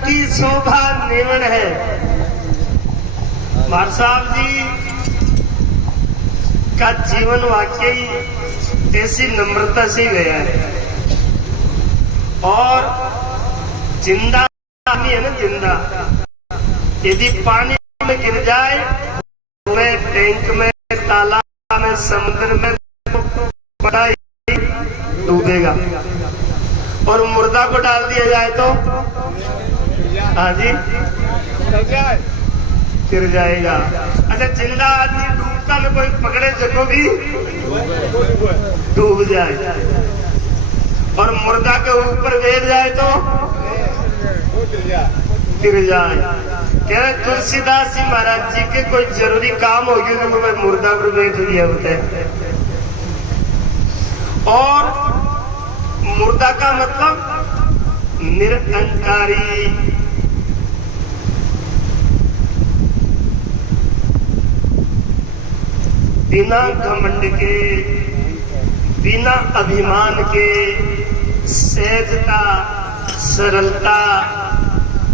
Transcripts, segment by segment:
की शोभा निवण है। मार साहब जी का जीवन वाकई ऐसी नम्रता से ही गया है। और जिंदा आदमी है ना, जिंदा यदि पानी में गिर जाए, में टैंक में, तालाब में, समुद्र में, बड़ा ही डूबेगा। और मुर्दा को डाल दिया जाए तो हाँ जी गिर जाएगा। अच्छा, जिंदा आदमी डूबता में कोई पकड़े जको भी डूब जाए, और मुर्दा के ऊपर बैठ जाए तो गिर जाए। कह रहे तुलसीदास जी महाराज जी के कोई जरूरी काम हो गया तो मैं मुर्दा पर बैठ गया बताए। और मुर्दा का मतलब निरअहंकारी, बिना घमंड के, बिना अभिमान के, सहजता, सरलता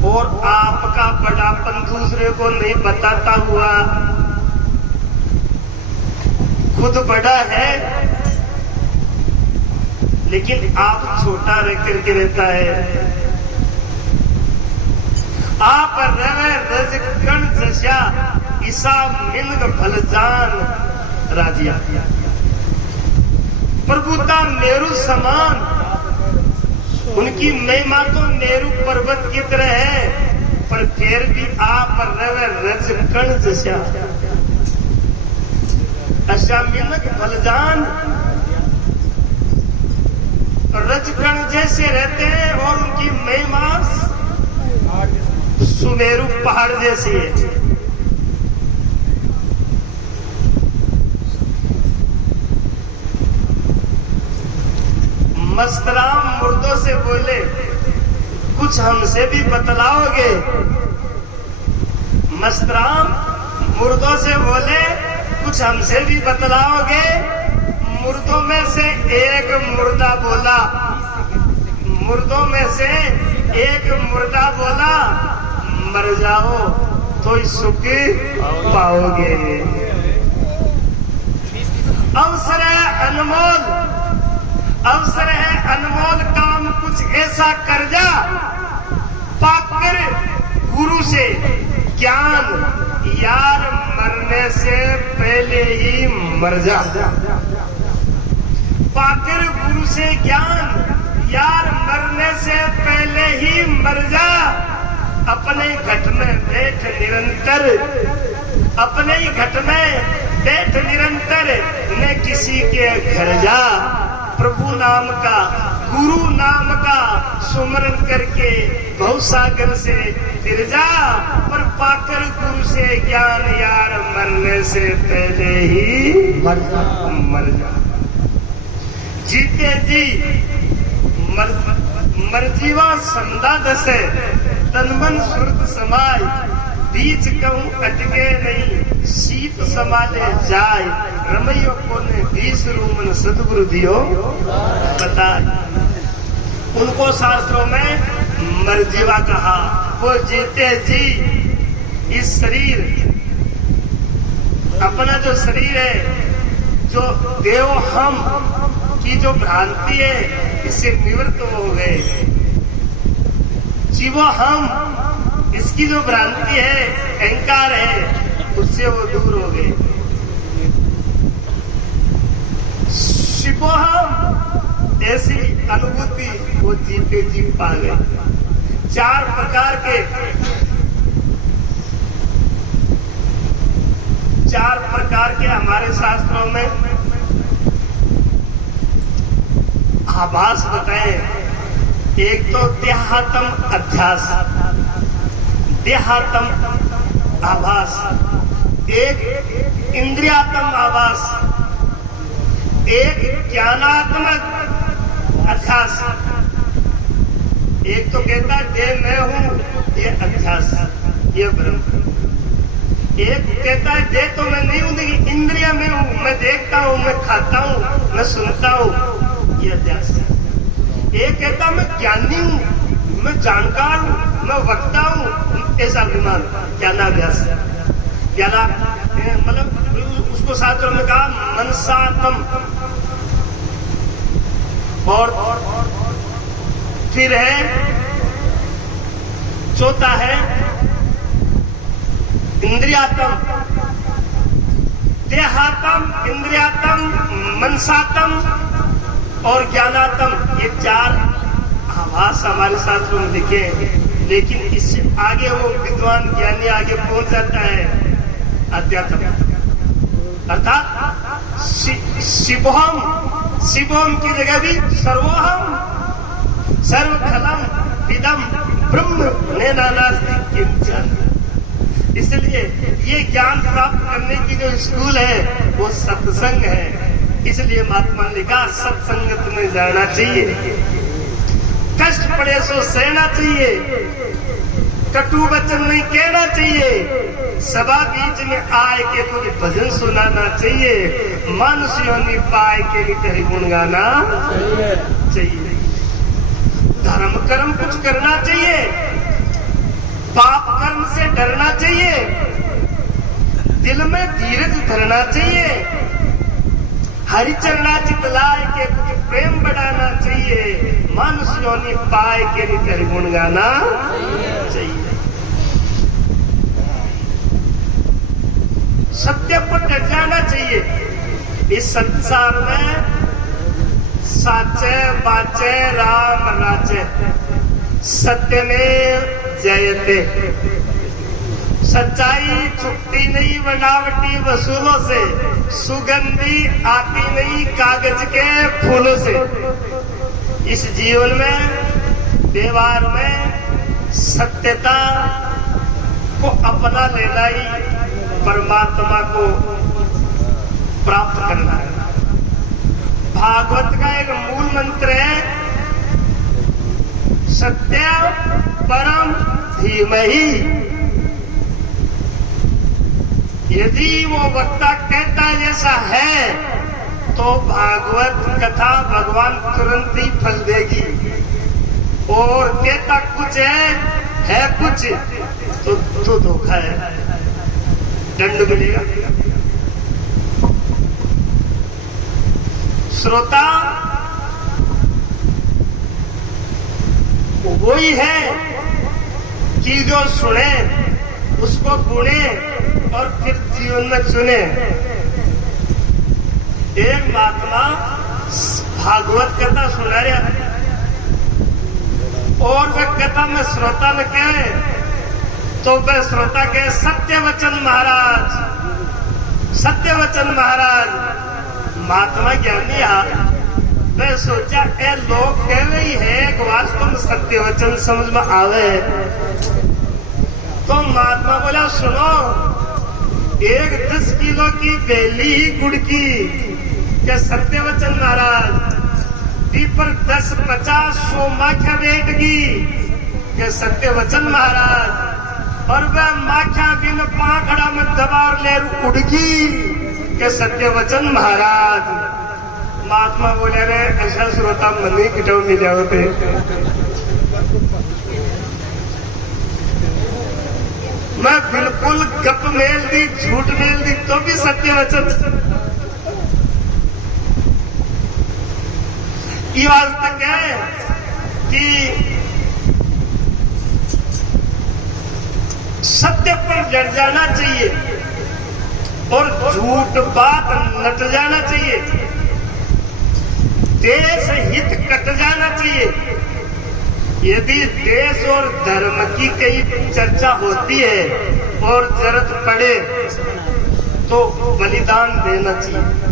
और आपका बड़ापन दूसरे को नहीं बताता हुआ खुद बड़ा है लेकिन आप छोटा रह करके रहता है। आप रवे रज कण जैसा ईसा मिंग भलजान राजिया। प्रभुता मेरु समान, उनकी महिमा तो मेरु पर्वत की तरह है, पर फिर भी आप रवे रज कण जैसा ऐसा मिंग भलजान, रजकण जैसे रहते हैं। और उनकी महिमा सुमेरु पहाड़ जैसी है। मस्तराम मुर्दों से बोले, कुछ हमसे भी बतलाओगे? मस्तराम मुर्दों से बोले, कुछ हमसे भी बतलाओगे? मुर्दों में से एक मुर्दा बोला, मुर्दों में से एक मुर्दा बोला, मर जाओ तो सुख पाओगे। अवसर है अनमोल, अवसर है अनमोल, काम कुछ ऐसा कर जा, पाकर गुरु से ज्ञान, यार मरने से पहले ही मर जा। पाकर गुरु से ज्ञान, यार मरने से पहले ही मर जा। अपने घट में बैठ निरंतर, अपने ही घट में बैठ निरंतर, न किसी के घर जा। प्रभु नाम का, गुरु नाम का सुमरन करके भवसागर से फिर जा। पर पाकर गुरु से ज्ञान, यार मरने से पहले ही मर जा। जीते जी मरजीवा संदा दसे, तन मन सुरत समाय, बीच कहूं अटके नहीं, शीत समाले जाय। रमैयो कोने 20 रूमन सदगुरु दियो बताए। उनको शास्त्रों में मरजीवा कहा। वो जीते जी इस शरीर, अपना जो शरीर है, जो देव हम की जो भ्रांति है, इससे निवृत्त हो गए। जीवो हम, इसकी जो भ्रांति है, अहंकार है, उससे वो दूर हो गए। शिवो हम, ऐसी अनुभूति वो जीते जी पा गए। 4 प्रकार के, 4 प्रकार के हमारे शास्त्रों में आभास बताए। एक तो देहात्म अध्यास, देहात्म आभास, एक इंद्रियात्म आभास, एक ज्ञानात्मक अध्यास। एक तो कहता है देह मैं हूं, ये अध्यास, ये ब्रह्म। एक कहता है देह तो मैं नहीं हूं, लेकिन इंद्रिया में हूं, मैं देखता हूं, मैं खाता हूं, मैं सुनता हूं, ये अध्यास है। एक कहता मैं ज्ञानी हूं, मैं जानकार हूं, मैं वक्ता हूं, ऐसा अभिमान। ज्ञानाभ्यास, ज्ञाना मतलब उसको शास्त्रों में कहा मनसातम। और फिर है चौथा है इंद्रियातम, देहातम, इंद्रियातम, मनसातम और ज्ञानातम। ये 4 आभास हमारे शास्त्रों में लिखे हैं। लेकिन इससे आगे वो विद्वान ज्ञानी आगे पहुंच जाता है अध्यात्म, अर्थात शिवोहम। शिवोहम की जगह भी सर्वोहम, सर्वखलम विदम ब्रह्म नैनानास्ति किंचन। इसलिए ये ज्ञान प्राप्त करने की जो स्कूल है वो सत्संग है। इसलिए महात्मा ने कहा सत्संगत में जाना चाहिए, कष्ट पड़े सो सहना चाहिए, कटु वचन नहीं कहना चाहिए, सभा बीच में आए के कोई भजन सुनाना चाहिए, मनुष्यों ने पाए के तेरे गुण गाना चाहिए। धर्म कर्म कुछ करना चाहिए, पाप कर्म से डरना चाहिए, दिल में धीरज धरना चाहिए, हरिचरणा चितलाए के कुछ प्रेम बढ़ाना चाहिए, मनुष्यों ने पाए के तेरे गुण गाना चाहिए। सत्य पर डट जाना चाहिए। इस संसार में साचे बाचे राम राचे, सत्य में जयते। सच्चाई छुपती नहीं बनावटी वसूलों से, सुगंधी आती नहीं कागज के फूलों से। इस जीवन में व्यवहार में सत्यता को अपना लेना ही परमात्मा को प्राप्त करना है। भागवत का एक मूल मंत्र है सत्य परम धीमहि। यदि वो वक्ता कहता जैसा है तो भागवत कथा भगवान तुरंत ही फल देगी, और कहता कुछ है कुछ तो धोखा है, दंड मिलेगा। श्रोता वही है कि जो सुने उसको गुणे और फिर जीवन में चुने। एक महात्मा भागवत कथा सुना रहा और वह कथा में श्रोता में कहे तो वह श्रोता कहे सत्य वचन महाराज, सत्य वचन महाराज। महात्मा ज्ञानी मैं सोचा ए लोग कह रही है वास्तव में सत्य वचन समझ में आवे। तो महात्मा बोला सुनो, एक 10 किलो की बेली ही गुड़ की क्या सत्य वचन महाराज, पर 10-50-100 माखिया बैठगी क्या सत्य वचन महाराज, और वह माखिया बिन पाखड़ा में दबार ले उड़गी क्या सत्य वचन महाराज। महात्मा बोले रे ऐसा श्रोता मन ही किटाऊ मिले होते। मैं बिल्कुल गप मेल दी झूठ मेल दी तो भी सत्य वचन। ये बात तक है कि सत्य पर डट जाना चाहिए और झूठ बात नट जाना चाहिए, देश हित कट जाना चाहिए। यदि देश और धर्म की कई चर्चा होती है और जरूरत पड़े तो बलिदान देना चाहिए।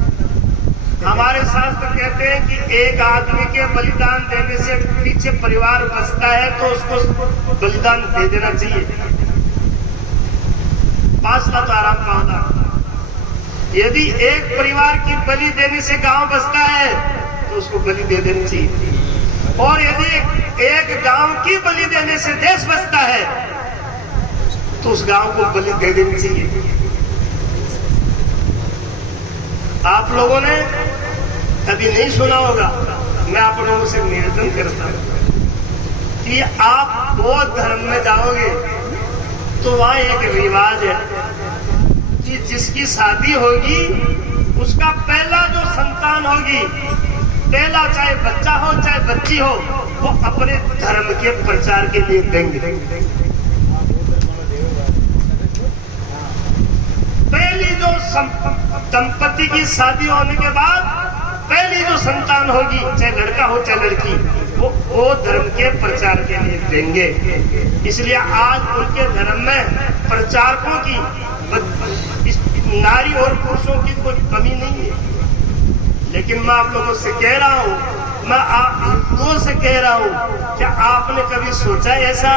हमारे शास्त्र कहते हैं कि एक आदमी के बलिदान देने से पीछे परिवार बचता है तो उसको बलिदान दे देना चाहिए। 5 लाख तो आराम का होता। यदि एक परिवार की बलि देने से गांव बचता है तो उसको बलि दे देनी चाहिए, और यदि एक गांव की बलि देने से देश बचता है तो उस गांव को बलि दे देनी चाहिए। आप लोगों ने कभी नहीं सुना होगा, मैं आप लोगों से निवेदन करता हूं कि कि आप बौद्ध धर्म में जाओगे तो वहां एक रिवाज है कि जिसकी शादी होगी उसका पहला जो संतान होगी, पहला चाहे बच्चा हो चाहे बच्ची हो, वो अपने धर्म के प्रचार के लिए देंगे। पहली जो दंपति की शादी होने के बाद पहली जो संतान होगी, चाहे लड़का हो चाहे लड़की, वो धर्म के प्रचार के लिए देंगे। इसलिए आज उनके धर्म में प्रचारकों की, नारी और पुरुषों की कोई कमी नहीं है। लेकिन मैं आप लोगों से कह रहा हूँ, मैं आप हिंदुओं से कह रहा हूँ, क्या आपने कभी सोचा ऐसा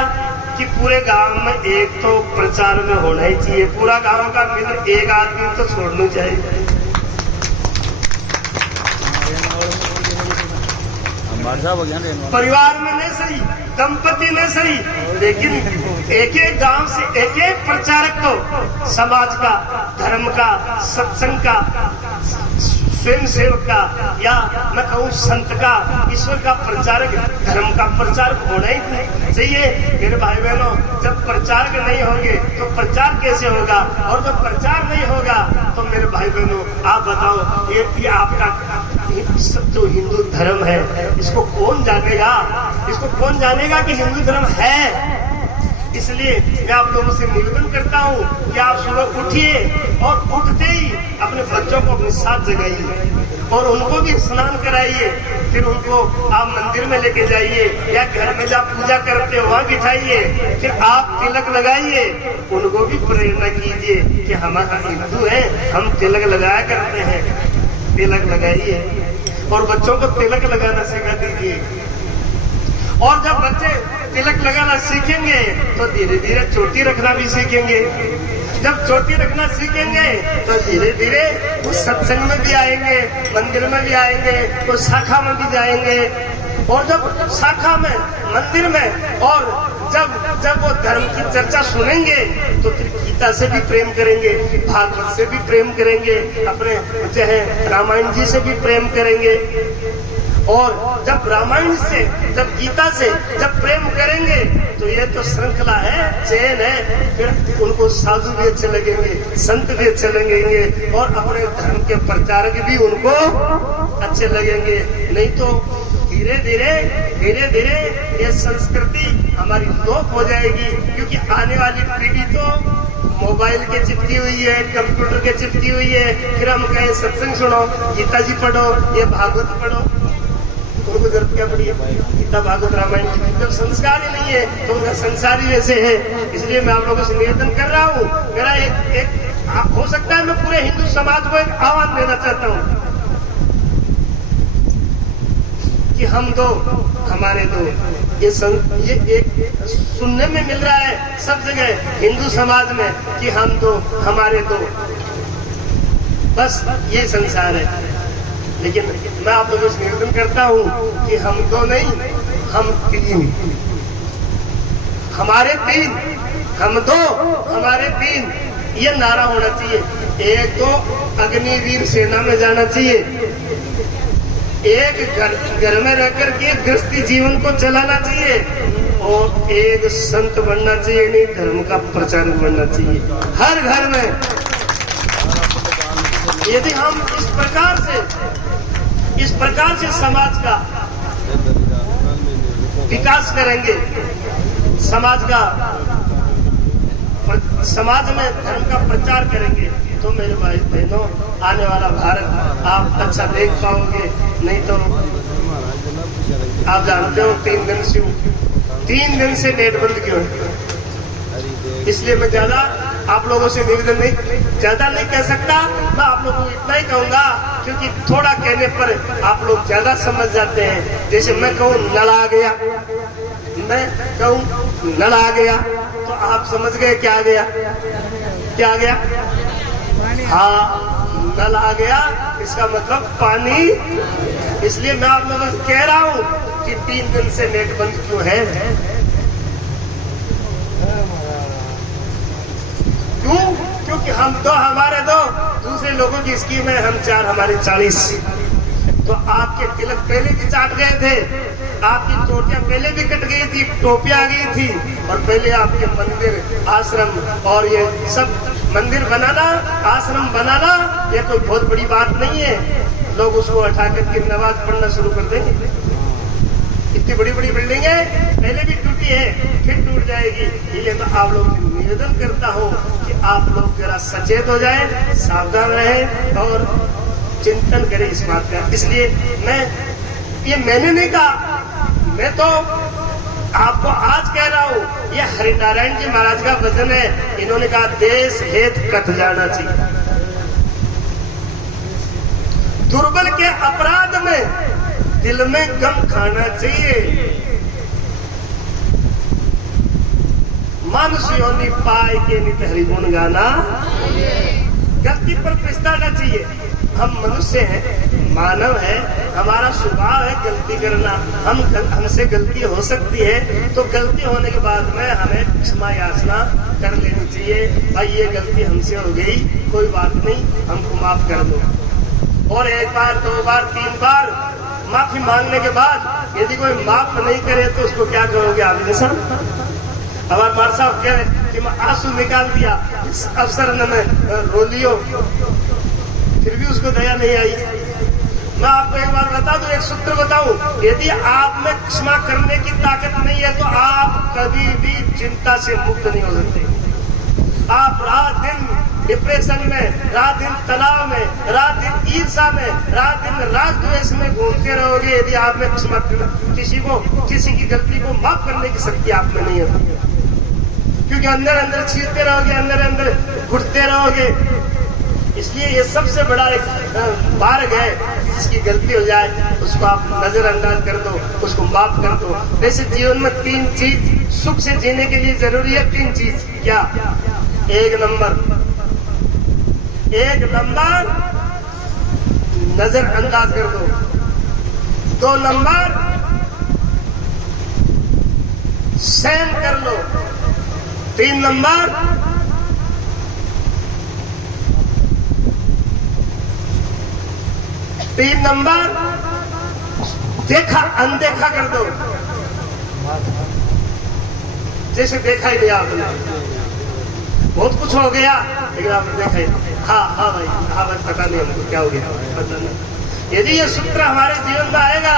कि पूरे गांव में एक तो प्रचार में होना ही चाहिए, पूरा गांव का मिल एक आदमी तो छोड़ना चाहिए। परिवार में नहीं सही, दंपति में सही, लेकिन एक एक गांव से एक एक प्रचारक तो समाज का, धर्म का, सत्संग का, स्वयं सेवक का, या मैं कहूँ संत का, ईश्वर का प्रचारक, धर्म का प्रचारक होना ही चाहिए। मेरे भाई बहनों, जब प्रचारक नहीं होंगे तो प्रचार कैसे होगा, और जब प्रचार नहीं होगा तो मेरे भाई बहनों आप बताओ, ये आपका सब जो हिंदू धर्म है इसको कौन जानेगा, इसको कौन जानेगा कि हिंदू धर्म है। इसलिए मैं आप लोगों से निवेदन करता हूँ कि आप सुबह उठिए और उठते ही अपने बच्चों को अपने साथ जगाइए और उनको भी स्नान कराइए, फिर उनको आप मंदिर में लेके जाइए या घर में जब पूजा करते हो वहाँ बिठाइए, फिर आप तिलक लगाइए, उनको भी प्रेरणा कीजिए कि हमारा हिंदू है, हम तिलक लगाया करते हैं, तिलक लगाइए और बच्चों को तिलक लगाना सिखा दीजिए। और जब बच्चे तिलक लगाना सीखेंगे तो धीरे धीरे चोटी रखना भी सीखेंगे। जब चोटी रखना सीखेंगे तो धीरे धीरे वो सत्संग में भी आएंगे, मंदिर में भी आएंगे, तो शाखा में भी जाएंगे। और जब शाखा में, मंदिर में, और जब वो धर्म की चर्चा सुनेंगे तो फिर गीता से भी प्रेम करेंगे, भागवत से भी प्रेम करेंगे, अपने जो है रामायण जी से भी प्रेम करेंगे। और जब रामायण से, जब गीता से जब प्रेम करेंगे तो ये तो श्रृंखला है, चैन है, फिर उनको साधु भी अच्छे लगेंगे, संत भी अच्छे लगेंगे और अपने धर्म के प्रचारक भी उनको अच्छे लगेंगे। नहीं तो धीरे धीरे ये संस्कृति हमारी लोप हो जाएगी, क्योंकि आने वाली पीढ़ी तो मोबाइल के चिपकी हुई है, कंप्यूटर के चिपकी हुई है। फिर हम कहें सत्संग सुनो, गीता जी पढ़ो, ये भागवत पढ़ो, उनको जरूरत क्या पड़ी है गीता भागवत रामायण की? जब संस्कार ही नहीं है तो उनका संसार ही वैसे है। इसलिए मैं आप लोगों से निवेदन कर रहा हूँ, मेरा एक हो सकता है मैं पूरे हिंदू समाज को एक आह्वान देना चाहता हूँ कि हम दो हमारे दो, ये एक सुनने में मिल रहा है सब जगह हिंदू समाज में कि हम दो हमारे दो, बस ये संसार है। लेकिन मैं आप लोगों से निवेदन करता हूँ कि हम दो नहीं, हम तीन, हमारे तीन, हम दो हमारे तीन, ये नारा होना चाहिए। एक तो अग्निवीर सेना में जाना चाहिए, एक घर में रहकर के गृहस्थी जीवन को चलाना चाहिए, और एक संत बनना चाहिए, नहीं धर्म का प्रचारक बनना चाहिए हर घर में। यदि हम इस प्रकार से समाज का विकास करेंगे, समाज में धर्म का प्रचार करेंगे, तो मेरे भाई बहनों आने वाला भारत आप अच्छा देख पाओगे। नहीं तो आप जानते हो 3 दिन से नेट बंद क्यों है। इसलिए मैं ज्यादा आप लोगों से निवेदन ज्यादा नहीं कह सकता, मैं आप लोगों को इतना ही कहूंगा, क्योंकि थोड़ा कहने पर आप लोग ज्यादा समझ जाते हैं। जैसे मैं कहूँ नल आ गया, मैं कहूँ नल आ गया तो आप समझ गए क्या आ गया, क्या आ गया? हाँ, नल आ गया, इसका मतलब पानी। इसलिए मैं आप लोगों से कह रहा हूँ कि 3 दिन से नेट बंद क्यों है? क्यों? क्योंकि हम दो हमारे दो, दूसरे लोगों की स्कीम है हम 4 हमारे 40। तो आपके तिलक पहले भी चाट गए थे, आपकी चोटियां पहले भी कट गई थी, टोपियां आ गई थी, और पहले आपके मंदिर आश्रम और ये सब मंदिर बनाना, आश्रम बनाना, ये कोई बहुत बड़ी बात नहीं है। लोग उसको उठा करके नमाज पढ़ना शुरू कर देंगे। इतनी बड़ी बड़ी बिल्डिंग है, पहले भी टूटी है, फिर टूट जाएगी। इसलिए तो आप लोग से निवेदन करता हूँ कि आप लोग जरा सचेत हो जाएं, सावधान रहें और चिंतन करें इस बात का। इसलिए मैंने नहीं कहा, मैं तो आपको आज कह रहा हूँ, ये हरिनारायण जी महाराज का वचन है। इन्होंने कहा देश हित कथ जाना चाहिए। दुर्बल के अपराध में दिल में गम खाना चाहिए। मनुष्य योनि पाए के नित हरि गुण गाना, गलती पर पछताना चाहिए। हम मनुष्य हैं, मानव है, हमारा स्वभाव है गलती करना। हमसे गलती हो सकती है, तो गलती होने के बाद में हमें क्षमा याचना कर लेनी चाहिए। भाई ये गलती हमसे हो गई, कोई बात नहीं, हमको माफ कर दो। और एक बार, दो बार, तीन बार माफी मांगने के बाद यदि कोई माफ नहीं करे तो उसको क्या करोगे आप? हमारे मार साहब कह रहे कि मैं आंसू निकाल दिया, इस अवसर ने मैं रो लियो, फिर भी उसको दया नहीं आई। मैं आपको एक बार बता दूं, एक सूत्र बताऊं, यदि आप में क्षमा करने की ताकत नहीं है तो आप कभी भी चिंता से मुक्त नहीं हो सकते। आप रात दिन डिप्रेशन में, रात दिन तनाव में, रात दिन ईर्ष्या में, रात दिन राग द्वेष में घूमते रहोगे यदि आप में क्षमा किसी की गलती को माफ करने की शक्ति आप में नहीं है। क्योंकि अंदर अंदर छीनते रहोगे, अंदर अंदर घुटते रहोगे। इसलिए ये सबसे बड़ा एक मार्ग है, जिसकी गलती हो जाए उसको आप नजरअंदाज कर दो, उसको माफ कर दो। वैसे जीवन में तीन चीज सुख से जीने के लिए जरूरी है। तीन चीज क्या? एक नंबर नजरअंदाज कर दो। 2 नंबर सहन कर लो। 3 नंबर अनदेखा कर दो। जैसे देखा ही नहीं आपने, बहुत कुछ हो गया लेकिन आपने देखा ही नहीं। हाँ भाई पता नहीं हमको क्या हो गया, पता नहीं। यदि ये सूत्र हमारे जीवन में आएगा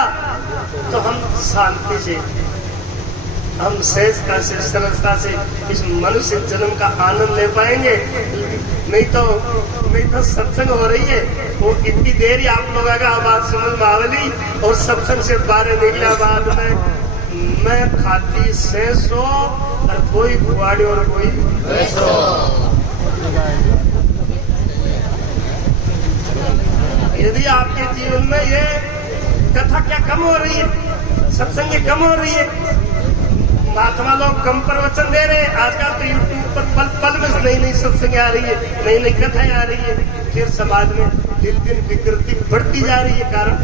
तो हम शांति से, हम सहजता से, सरलता से इस मनुष्य जन्म का आनंद ले पाएंगे। नहीं तो सत्संग हो रही है, वो इतनी देर ही आप लोगों का बात समझ में आवली, और सत्संग से बाहर निकला बाद में मैं खाती से सो और कोई गुआड़ी और कोई यदि आपके जीवन में ये कथा क्या कम हो रही है, सत्संग कम हो रही है, महात्मा लोग कम प्रवचन दे रहे हैं। आजकल तो यूट्यूब पर पल में नई सत्संग आ रही है, नई कथाएं आ रही है। फिर समाज में दिन दिन विकृति बढ़ती जा रही है। कारण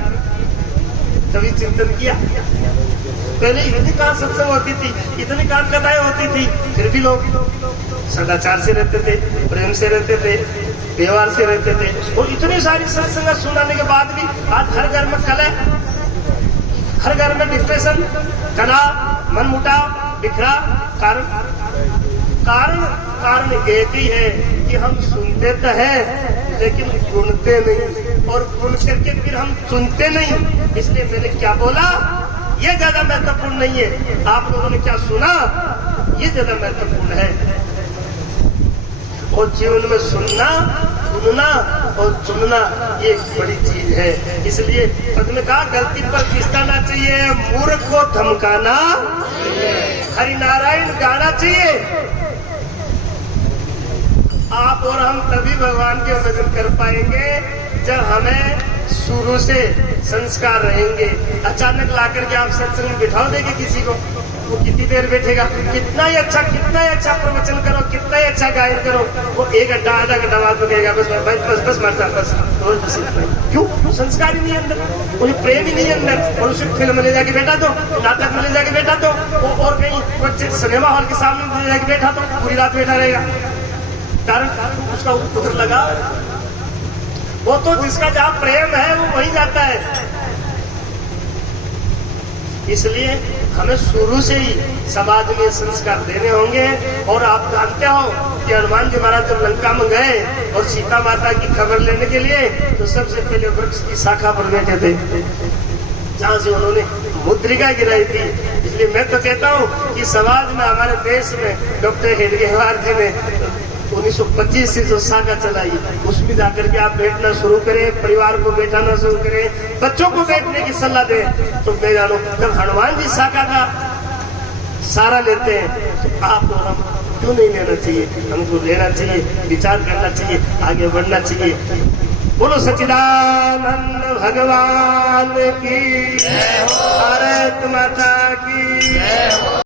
तभी चिंतन किया, पहले इतनी कहाँ सत्संग होती थी, इतनी कहाँ कथाएं होती थी, फिर भी लोग सदाचार से रहते थे, प्रेम से रहते थे, व्यवहार से रहते थे। और इतनी सारी सत्संग सुनाने के बाद भी आज हर घर में कलह, हर घर में डिप्रेशन, तनाव, मनमुटाव, बिखरा। कारण एक ही है कि हम सुनते तो हैं लेकिन सुनते नहीं, और सुन करके फिर हम सुनते नहीं। इसलिए मैंने क्या बोला ये ज्यादा महत्वपूर्ण नहीं है, आप लोगों ने क्या सुना ये ज्यादा महत्वपूर्ण है। और जीवन में सुनना और चुनना ये एक बड़ी चीज है। इसलिए पद में कहा गलती पर खिसकाना चाहिए, मूर्ख को धमकाना, हरिनारायण गाना चाहिए। आप और हम तभी भगवान के भजन कर पाएंगे जब हमें शुरू से संस्कार रहेंगे। अचानक लाकर के आप सत्संग में बिठाओ देंगे किसी को, वो कितनी देर बैठेगा? कितना ही अच्छा प्रवचन करो, कितना ही अच्छा गायन करो, वो 1 घंटा आधा घंटा बाद में कहेगा बस मरता बस। क्यों? संस्कार ही नहीं अंदर, उन्हें प्रेम ही नहीं अंदर। और उसे फिल्म में ले जाके बैठा दो, नाटक में ले जाके बैठा दो, और कहीं सिनेमा हॉल के सामने ले जाके बैठा दो, पूरी रात बैठा रहेगा। कारण उसका उतर लगा। वो तो जिसका जहाँ प्रेम है वो वहीं जाता है। इसलिए हमें शुरू से ही समाज में संस्कार देने होंगे। और आप जानते हो कि हनुमान जी महाराज जब लंका में गए और सीता माता की खबर लेने के लिए, तो सबसे पहले वृक्ष की शाखा पर बैठे थे जहां से उन्होंने मुद्रिका गिराई थी। इसलिए मैं तो कहता हूँ कि समाज में, हमारे देश में डॉक्टर हेडगेवार जी ने 1925 से जो शाखा चलाई, उसमें जाकर के आप बैठना शुरू करें, परिवार को बैठाना शुरू करें, बच्चों को बैठने की सलाह दें। तो मैं जानो जब हनुमान जी शाखा का सारा लेते हैं तो आप और हम क्यों नहीं लेना चाहिए? हमको लेना चाहिए, विचार करना चाहिए, आगे बढ़ना चाहिए। बोलो सच्चिदानंद भगवान की, भारत माता की।